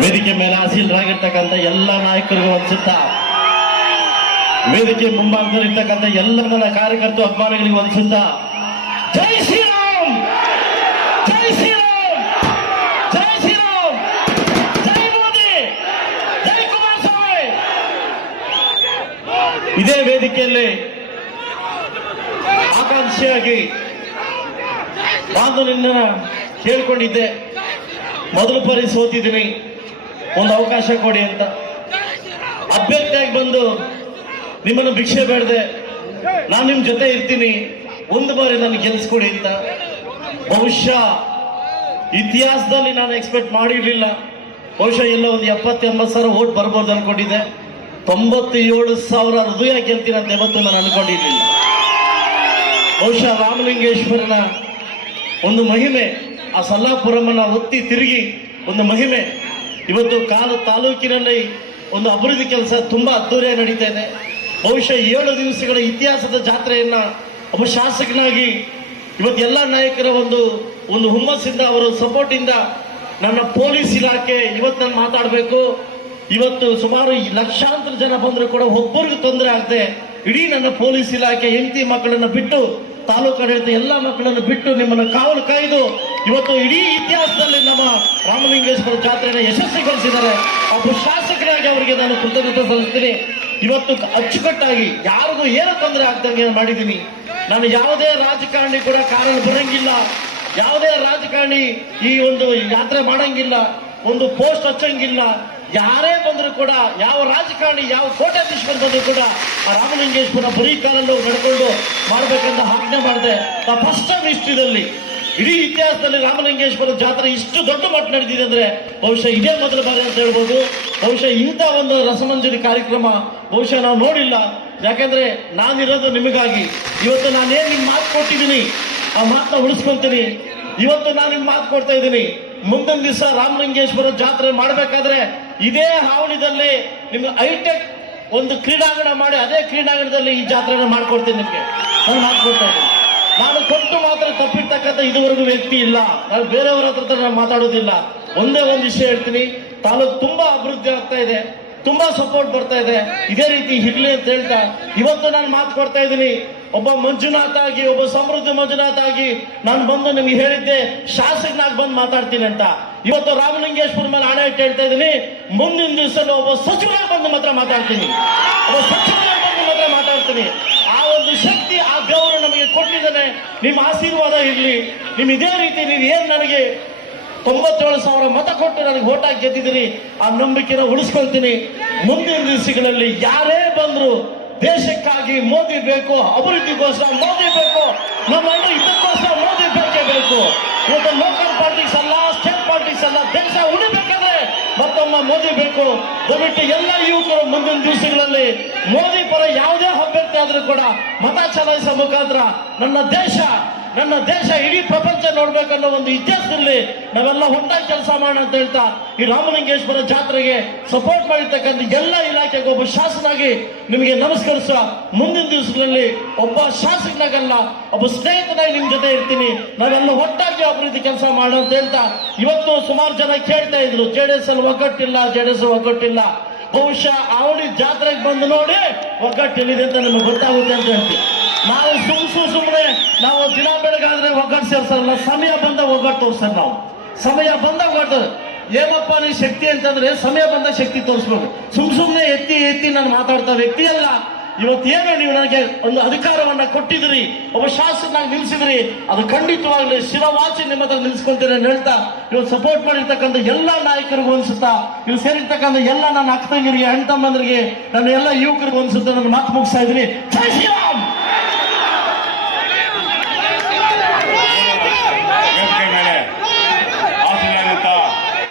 ವೇದಿಕೆ ಮೇಲೆ ಆಸೀನರಾಗಿರ್ತಕ್ಕಂಥ ಎಲ್ಲ ನಾಯಕರಿಗೂ ವಂಚಿತ ವೇದಿಕೆ ಮುಂಭಾಗದಲ್ಲಿರ್ತಕ್ಕಂಥ ಎಲ್ಲ ನನ್ನ ಕಾರ್ಯಕರ್ತರು, ಅಭಿಮಾನಿಗಳಿಗೆ ವಂಚಿತ ಜೈ ಶ್ರೀರಾಮ್! ಜೈ ಶ್ರೀರಾಮ್! ಜೈ ಶ್ರೀರಾಮ್! ಜೈ ಮೋದಿ! ಜೈ ಕುಮಾರಸ್ವಾಮಿ! ಇದೇ ವೇದಿಕೆಯಲ್ಲಿ ಆಕಾಂಕ್ಷಿಯಾಗಿ ನಾನು ನಿನ್ನ ಕೇಳ್ಕೊಂಡಿದ್ದೆ. ಮೊದಲು ಪರಿ ಸೋತಿದ್ದೀನಿ ಒಂದು ಅವಕಾಶ ಕೊಡಿ ಅಂತ. ಅಭ್ಯರ್ಥಿಯಾಗಿ ಬಂದು ನಿಮ್ಮನ್ನು ಭಿಕ್ಷೆ ಬೇಡದೆ ನಾನು ನಿಮ್ಮ ಜೊತೆ ಇರ್ತೀನಿ. ಒಂದು ಬಾರಿ ನನಗೆ ಗೆಲ್ಸ್ಕೊಡಿ ಅಂತ. ಬಹುಶಃ ಇತಿಹಾಸದಲ್ಲಿ ನಾನು ಎಕ್ಸ್ಪೆಕ್ಟ್ ಮಾಡಿರ್ಲಿಲ್ಲ. ಬಹುಶಃ ಎಲ್ಲ ಒಂದು ಎಪ್ಪತ್ತು ಎಂಬತ್ತು ಸಾವಿರ ಓಟ್ ಬರ್ಬೋದು ಅನ್ಕೊಂಡಿದ್ದೆ. ತೊಂಬತ್ತೇಳು ಸಾವಿರ ಹೃದಯ ಗೆಲ್ತೀನಿ ಅಂತ ಯಾವತ್ತು ನಾನು ಅನ್ಕೊಂಡಿರ್ಲಿಲ್ಲ. ಬಹುಶಃ ರಾಮಲಿಂಗೇಶ್ವರನ ಒಂದು ಮಹಿಮೆ, ಆ ಸಲ್ಲಾಪುರಮನ್ನ ಒತ್ತಿ ತಿರುಗಿ ಒಂದು ಮಹಿಮೆ ಇವತ್ತು ಕಾಲು ತಾಲೂಕಿನಲ್ಲಿ ಒಂದು ಅಭಿವೃದ್ಧಿ ಕೆಲಸ ತುಂಬಾ ಅದ್ದೂರಿಯಾಗಿ ನಡೀತಾ ಇದೆ. ಬಹುಶಃ ಏಳು ದಿವಸಗಳ ಇತಿಹಾಸದ ಜಾತ್ರೆಯನ್ನ ಒಬ್ಬ ಶಾಸಕನಾಗಿ ಇವತ್ತು ಎಲ್ಲ ನಾಯಕರ ಒಂದು ಒಂದು ಹುಮ್ಮಸ್ಸಿಂದ, ಅವರ ಸಪೋರ್ಟಿಂದ ನನ್ನ ಪೊಲೀಸ್ ಇಲಾಖೆ ಇವತ್ತು ನಾನು ಮಾತಾಡಬೇಕು. ಇವತ್ತು ಸುಮಾರು ಲಕ್ಷಾಂತರ ಜನ ಬಂದರೂ ಕೂಡ ಒಬ್ಬರಿಗೂ ತೊಂದರೆ ಆಗದೆ ಇಡೀ ನನ್ನ ಪೊಲೀಸ್ ಇಲಾಖೆ ಹೆಂಡತಿ ಮಕ್ಕಳನ್ನು ಬಿಟ್ಟು ತಾಲೂಕು ಆಡಳಿತ ಎಲ್ಲ ಮಕ್ಕಳನ್ನು ಬಿಟ್ಟು ನಿಮ್ಮನ್ನು ಕಾವಲು ಕಾಯ್ದು ಇವತ್ತು ಇಡೀ ಇತಿಹಾಸದಲ್ಲಿ ನಮ್ಮ ರಾಮಲಿಂಗೇಶ್ವರ ಜಾತ್ರೆಯನ್ನು ಯಶಸ್ವಿಗೊಳಿಸಿದ್ದಾರೆ. ಒಬ್ಬ ಶಾಸಕರಾಗಿ ಅವರಿಗೆ ನಾನು ಕೃತಜ್ಞತೆ ಸಲ್ಲಿಸ್ತೀನಿ. ಇವತ್ತು ಅಚ್ಚುಕಟ್ಟಾಗಿ ಯಾರಿಗೂ ಏನು ತೊಂದರೆ ಆಗ್ದಂಗೆ ಮಾಡಿದ್ದೀನಿ. ನಾನು ಯಾವುದೇ ರಾಜಕಾರಣಿ ಕೂಡ ಕಾರಣ ಬರಂಗಿಲ್ಲ. ಯಾವುದೇ ರಾಜಕಾರಣಿ ಈ ಒಂದು ಯಾತ್ರೆ ಮಾಡಂಗಿಲ್ಲ. ಒಂದು ಪೋಸ್ಟ್ ಹಚ್ಚಂಗಿಲ್ಲ. ಯಾರೇ ಬಂದರೂ ಕೂಡ, ಯಾವ ರಾಜಕಾರಣಿ, ಯಾವ ಕೋಟೆ ಬಂದರೂ ಕೂಡ ಆ ರಾಮಲಿಂಗೇಶ್ವರ ಬರೀ ಕಾಲಲ್ಲಿ ನಡ್ಕೊಂಡು ಮಾಡಬೇಕಂತ ಆಜ್ಞೆ ಮಾಡಿದೆ. ಫಸ್ಟ್ ಟೈಮ್ ಹಿಸ್ಟ್ರಿದಲ್ಲಿ ಇಡೀ ಇತಿಹಾಸದಲ್ಲಿ ರಾಮಲಿಂಗೇಶ್ವರ ಜಾತ್ರೆ ಇಷ್ಟು ದೊಡ್ಡ ಮಟ್ಟ ನಡೆದಿದೆ ಅಂದ್ರೆ ಬಹುಶಃ ಇದೇ ಮೊದಲ ಬಾರಿ ಅಂತ ಹೇಳ್ಬೋದು. ಬಹುಶಃ ಇಂಥ ಒಂದು ರಸಮಂಜರಿ ಕಾರ್ಯಕ್ರಮ ಬಹುಶಃ ನಾವು ನೋಡಿಲ್ಲ. ಯಾಕಂದ್ರೆ ನಾನಿರೋದು ನಿಮಗಾಗಿ. ಇವತ್ತು ನಾನೇನು ನಿಮ್ಗೆ ಮಾತು ಕೊಟ್ಟಿದ್ದೀನಿ, ಆ ಮಾತನ್ನ ಉಳಿಸ್ಕೊಂತೀನಿ. ಇವತ್ತು ನಾನು ನಿಮ್ಗೆ ಮಾತು ಕೊಡ್ತಾ ಇದ್ದೀನಿ. ಮುಂದಿನ ದಿವಸ ರಾಮಲಿಂಗೇಶ್ವರ ಜಾತ್ರೆ ಮಾಡಬೇಕಾದ್ರೆ ಇದೇ ಹಾವಳಿದಲ್ಲಿ ನಿಮ್ಗೆ ಹೈಟೆಕ್ ಒಂದು ಕ್ರೀಡಾಂಗಣ ಮಾಡಿ, ಅದೇ ಕ್ರೀಡಾಂಗಣದಲ್ಲಿ ಈ ಜಾತ್ರೆನ ಮಾಡ್ಕೊಡ್ತೀನಿ ನಿಮಗೆ. ನಾನು ಮಾತು ಕೊಡ್ತಾ ಇದ್ದೀನಿ. ನಾನು ಕೊಟ್ಟು ಮಾತ್ರ ತಪ್ಪಿರ್ತಕ್ಕಂಥ ಇದುವರೆಗೂ ವ್ಯಕ್ತಿ ಇಲ್ಲ. ನಾನು ಬೇರೆಯವರ ಹತ್ರ ನಾನು ಮಾತಾಡೋದಿಲ್ಲ. ಒಂದೇ ಒಂದು ವಿಷಯ ಹೇಳ್ತೀನಿ. ತಾಲೂಕು ತುಂಬಾ ಅಭಿವೃದ್ಧಿ ಆಗ್ತಾ ಇದೆ. ತುಂಬಾ ಸಪೋರ್ಟ್ ಬರ್ತಾ ಇದೆ. ಇದೇ ರೀತಿ ಇರ್ಲಿ ಅಂತ ಹೇಳ್ತಾ, ಇವತ್ತು ನಾನು ಮಾತು ಕೊಡ್ತಾ ಇದ್ದೀನಿ. ಒಬ್ಬ ಮಂಜುನಾಥ ಆಗಿ, ಒಬ್ಬ ಸಮೃದ್ಧ ಮಂಜುನಾಥ ಆಗಿ ನಾನು ಬಂದು ನಿಮ್ಗೆ ಹೇಳಿದ್ದೆ, ಶಾಸಕನಾಗಿ ಬಂದು ಮಾತಾಡ್ತೀನಿ ಅಂತ. ಇವತ್ತು ರಾಮಲಿಂಗೇಶ್ವರ ಮೇಲೆ ಹಣ ಇಟ್ಟು ಹೇಳ್ತಾ ಇದ್ದೀನಿ, ಮುಂದಿನ ದಿವಸ ಒಬ್ಬ ಸಚಿವರಾಗಿ ಬಂದು ಮಾತ್ರ ಮಾತಾಡ್ತೀನಿ. ಒಬ್ಬ ಸಚಿವರಾಗಿ ಬಂದು ಮಾತ್ರ ಮಾತಾಡ್ತೀನಿ. ಒಂದು ಶಕ್ತಿ ಆ ದೇವರು ನಮಗೆ ಕೊಟ್ಟಿದ್ದಾನೆ. ನಿಮ್ಮ ಆಶೀರ್ವಾದ ಇರಲಿ. ನಿಮ್ಮ ಇದೇ ರೀತಿ ನೀವು ಏನು ನನಗೆ ತೊಂಬತ್ತೇಳು ಸಾವಿರ ಮತ ಕೊಟ್ಟು ನನಗೆ ಓಟ್ ಹಾಕಿ ಗೆದ್ದಿದ್ದೀರಿ, ಆ ನಂಬಿಕೆನ ಉಳಿಸ್ಕೊಳ್ತೀನಿ. ಮುಂದಿನ ದಿವಸಗಳಲ್ಲಿ ಯಾರೇ ಬಂದ್ರು ದೇಶಕ್ಕಾಗಿ ಮೋದಿ ಬೇಕು, ಅಭಿವೃದ್ಧಿಗೋಸ್ಕರ ಮೋದಿ ಬೇಕು ನಮ್ಮ ಇದಕ್ಕೋಸ್ಕರ ಮೋದಿ ಬೇಕೇ ಬೇಕು. ಇವತ್ತು ಲೋಕಲ್ ಪಾರ್ಟೀಸ್ ಅಲ್ಲ ಸ್ಟೇಟ್ ಪಾರ್ಟೀಸ್ ಅಲ್ಲ ಮತ್ತೊಮ್ಮೆ ಮೋದಿ ಬೇಕು. ದಯವಿಟ್ಟು ಎಲ್ಲ ಯುವಕರು ಮುಂದಿನ ದಿವಸಗಳಲ್ಲಿ ಮೋದಿ ಪರ ಯಾವುದೇ ಅಭ್ಯರ್ಥಿ ಆದರೂ ಕೂಡ ಮತ ಚಲಾಯಿಸುವ ಮುಖಾಂತರ ನನ್ನ ದೇಶ ನನ್ನ ದೇಶ ಇಡೀ ಪ್ರಪಂಚ ನೋಡ್ಬೇಕನ್ನೋ ಒಂದು ಇತಿಹಾಸದಲ್ಲಿ ನಾವೆಲ್ಲ ಒಟ್ಟಾಗಿ ಕೆಲಸ ಮಾಡೋಣ ಅಂತ ಹೇಳ್ತಾ ಈ ರಾಮಲಿಂಗೇಶ್ವರ ಜಾತ್ರೆಗೆ ಸಪೋರ್ಟ್ ಮಾಡಿರ್ತಕ್ಕಂಥ ಎಲ್ಲ ಇಲಾಖೆಗೆ ಒಬ್ಬ ಶಾಸನಾಗಿ ನಿಮಗೆ ನಮಸ್ಕರಿಸುವ ಮುಂದಿನ ದಿವಸಗಳಲ್ಲಿ ಒಬ್ಬ ಶಾಸಕನಾಗಲ್ಲ, ಒಬ್ಬ ಸ್ನೇಹಿತನಾಗಿ ನಿಮ್ ಜೊತೆ ಇರ್ತೀನಿ. ನಾವೆಲ್ಲ ಒಟ್ಟಾಗಿ ಅಭಿವೃದ್ಧಿ ಕೆಲಸ ಮಾಡೋಣ ಅಂತ ಹೇಳ್ತಾ ಇವತ್ತು ಸುಮಾರು ಜನ ಕೇಳ್ತಾ ಇದ್ರು ಜೆ ಡಿ ಎಸ್ ಅಲ್ಲಿ ಒಗ್ಗಟ್ಟಿಲ್ಲ ಜೆ ಡಿ ಎಸ್ ಒಗ್ಗಟ್ಟಿಲ್ಲ. ಬಹುಶಃ ಅವಳಿ ಜಾತ್ರೆಗೆ ಬಂದು ನೋಡಿ ಒಗ್ಗಟ್ಟಿಲ್ಲಿದೆ ಅಂತ ನಮಗೆ ಗೊತ್ತಾಗುತ್ತೆ ಅಂತ ಹೇಳ್ತೀವಿ ನಾವು ಸುಮ್ ಸುಮ್ ಸುಮ್ಮನೆ ನಾವು ದಿನ ಬೆಳಗಾದ್ರೆ ಒಗ್ಗಟ್ಟು ಸೇರ್ಸಲ್ಲ ಸಮಯ ಬಂದಾಗ ಒಗ್ಗಟ್ಟು ತೋರ್ಸಲ್ಲ ನಾವು. ಸಮಯ ಬಂದಾಗ ಒಗ್ಗಟ್ಟು. ಏನಪ್ಪ ನೀ ಶಕ್ತಿ ಅಂತಂದ್ರೆ ಸಮಯ ಬಂದ ಶಕ್ತಿ ತೋರಿಸ್ಬೇಕು. ಸುಮ್ ಸುಮ್ಮನೆ ಎತ್ತಿ ಎತ್ತಿ ನಾನು ಮಾತಾಡ್ತಾ ವ್ಯಕ್ತಿ ಅಲ್ಲ. ಇವತ್ತೇನು ನೀವು ನನಗೆ ಒಂದು ಅಧಿಕಾರವನ್ನ ಕೊಟ್ಟಿದ್ರಿ ಒಬ್ಬ ಶಾಸಕನಾಗಿ ನಿಲ್ಸಿದ್ರಿ, ಅದು ಖಂಡಿತವಾಗ್ಲಿ ಶಿರವಾಚಿ ನಿಮ್ಮ ಹತ್ರ ನಿಲ್ಸ್ಕೊಂತೀನಿ ಅಂತ ಹೇಳ್ತಾ ಇವತ್ತು ಸಪೋರ್ಟ್ ಮಾಡಿರ್ತಕ್ಕಂತ ಎಲ್ಲ ನಾಯಕರಿಗೂ ಅನ್ಸುತ್ತಾ, ಇವ್ರು ಸೇರಿರ್ತಕ್ಕಂಥ ಎಲ್ಲ ನನ್ನ ಅಕ್ಕ ತಂಗಿರಿಗೆ ಅಣ್ಣ ತಮ್ಮಂದ್ರಿಗೆ ನನ್ನ ಎಲ್ಲ ಯುವಕರಿಗೂ ಅನ್ಸುತ್ತಾ, ನನ್ನ ಮಾತು ಮುಗಿಸ್ತಾ ಇದ್ದೀನಿ.